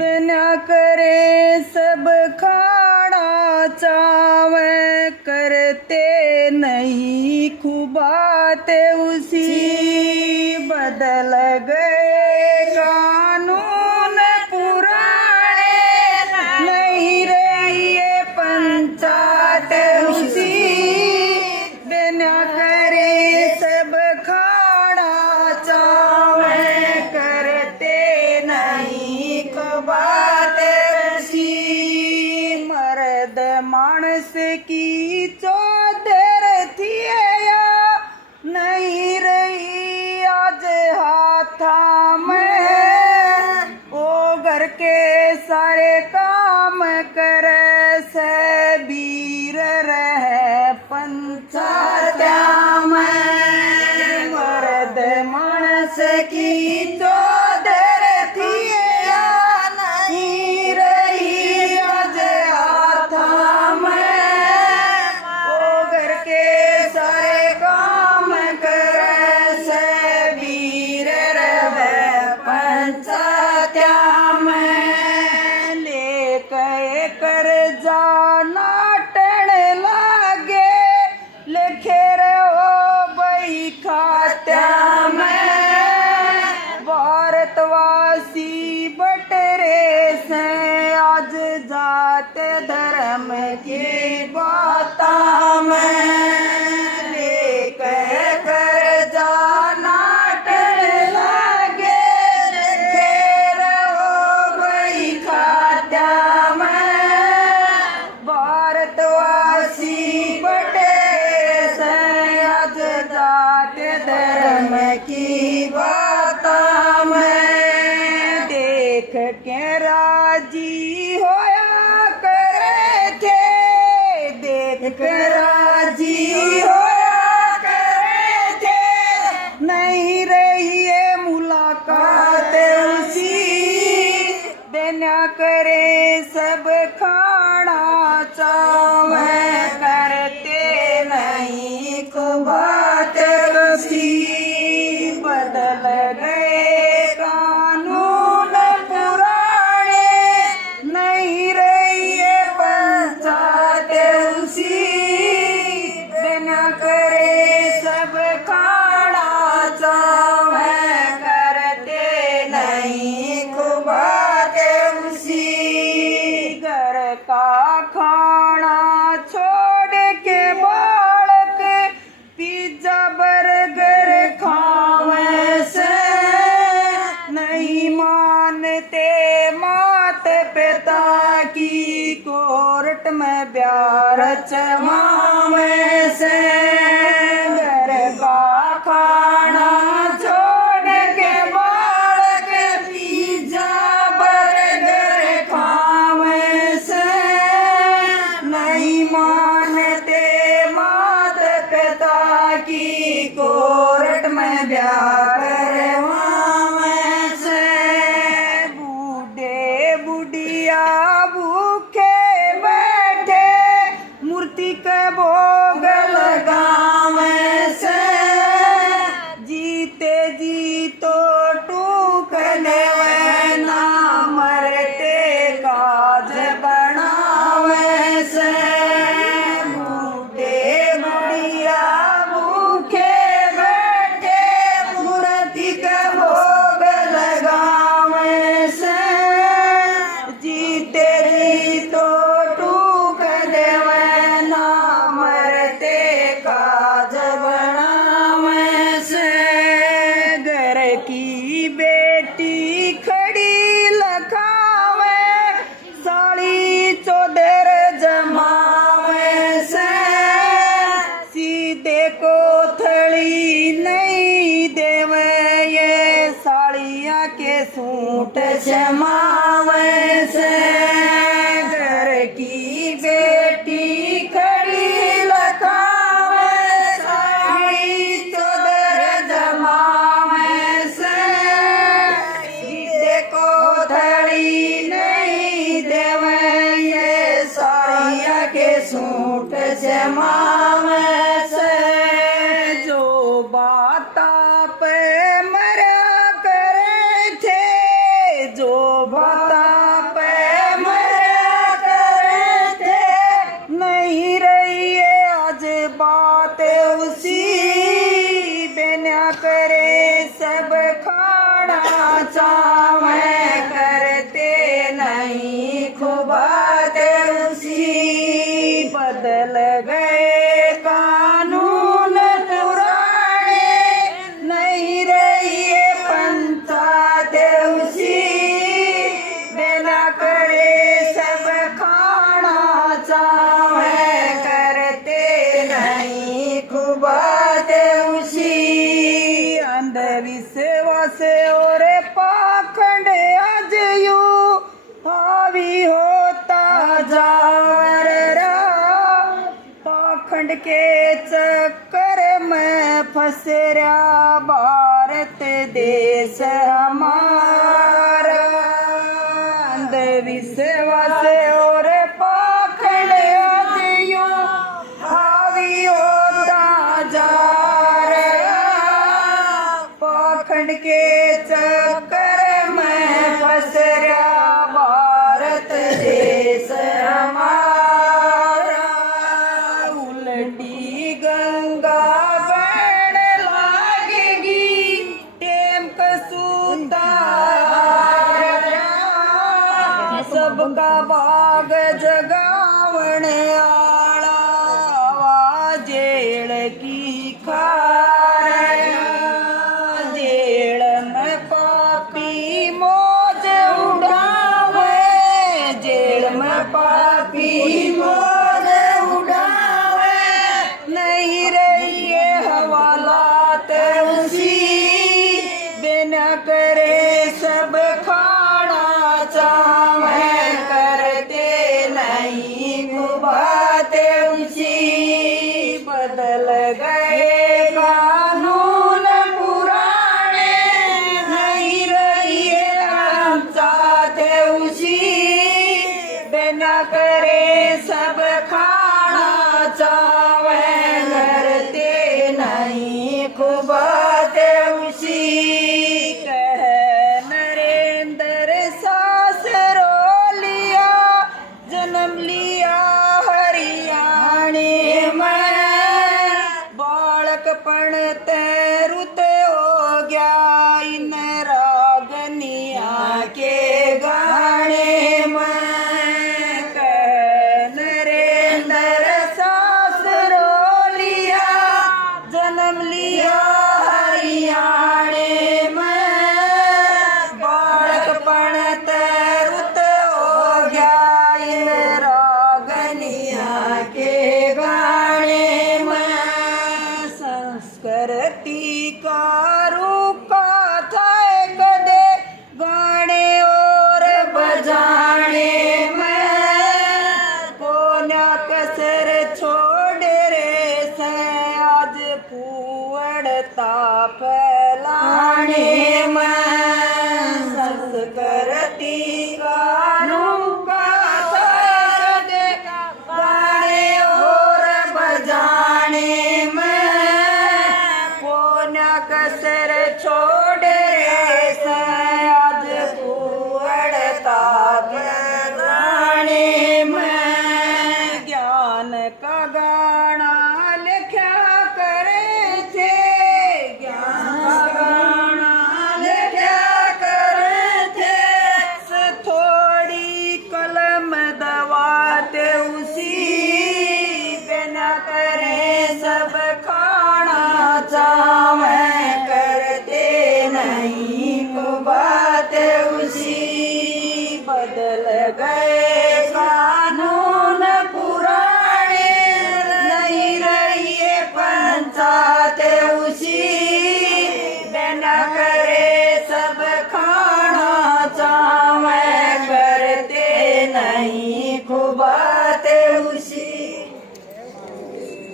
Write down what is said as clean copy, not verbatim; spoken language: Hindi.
बिना करे सब खाना चावे, करते नहीं खुबाते उसी बदल गए कानून पुराने, नहीं रही ये पंचायत उसी बिना करे सब खाना चावे, करते नहीं खुबाते उसी मर्द मानस की चौधर थी या नहीं रही आज हाथा में, ओ घर के सारे काम करे से वीर रहे पंचायत में, मर्द मानस की चौधर थी या नहीं रही आज हाथा में, ओ घर के सारे काम करे से वीर रहे पंचायत में, लेके कर जाना टण लागे लिखे रहो बही खात्या में, भारतवासी बटरे से आज जाते धर्म की बाता में, लेके कर जाना टण लागे लिखे रहो बही खात्या में, भारतवासी बटे से आज जाते धर्म की बाता में, देख के राजी होया करे थे, देख के राजी होया करे थे, नहीं रही है मुलाकात उसी बिना करे सब खाना चावे, करते नहीं खुबात उसी बदल गए कानून पुराने, नहीं रही है पंचायत उसी बिना करे सब खाना चावे, करते नहीं खुबात उसी घर का खाना छोड़ के बालक पिज्जा बर्गर खावे से, नहीं मानते मात पिता की कोर्ट में प्यार चमावे से, घर का खाना छोड़ के बालक पिज्जा बर्गर खावे से, नहीं मानते मात पिता की कोर्ट में प्यार करवावे से, बूढ़े बुढ़िया भूखे बैठे मूर्ति के भोग लगावे से, जीते जी तो टूकने वे ना मरते काज बनावे से, बूढ़े बुढ़िया भूखे बैठे मूर्ति के भोग लगावे से, जीते जी तो टूक देवे ना मरते काज बनावे से, घर की बेटी खड़ी लखावे साड़ी चौधर जमावे से, सीधे कोथड़ी नहीं देवे ये साड़ियाँ के सूट जमावे से, घर की बेटी खड़ी लखावे साड़ी चौधर जमावे से, सीधे कोथड़ी नहीं देवे ये साड़ियाँ के सूट जमावे से, जो बाता पे मरा करे थे, जो के चक्कर में फंस रहा भारत देश हमारा। अंधविश्वास और पाखंड आदियों हावी होता जा रहा। पाखंड के चक्कर में फंस रहा भारत देश हमारा। उल्टी गंगा बहन लागेगी टेम कसूता सबका भाग जगावण आला। जेल की खारा जेल में पापी मौज उड़ावे। जेल में पापी मौज उड़ावे। नहीं रही है हवालात उसी बिना करे सब खाना चाहे। करते नहीं बातें उसी बदल गए कानून पुराने। नहीं रही है हम चाहते उसी बिना करे सब खाना चाहे। करते नहीं बातें उसी कह नरेंद्र सासरो लिया जन्म लिया हरियाणे में। बालकपण तैरुत हो गया इन रागनिया के गाने में। कह नरेंद्र सासरो लिया जन्म लिया हरियाणे में। बालकपण तैरुत हो गया इन रागनिया के गाने में। संस्कृति का रूखा था कदे गाने और बजाने में। कोना कसर छोड़ रे से आज पुअड़ता फैलाने में। संस्कृति का रूखा था कदे गाने और बजाने में। कोना कसर छोड़ रे से आज पुअड़ता फैलाने में। ज्ञान का गाना लिखा करे थे। ज्ञान का गाना लिखा करे थे। थोड़ी कलम दबाते उसी बिना करे सब खाना चाहे। करते नहीं को बात उसी बदल गए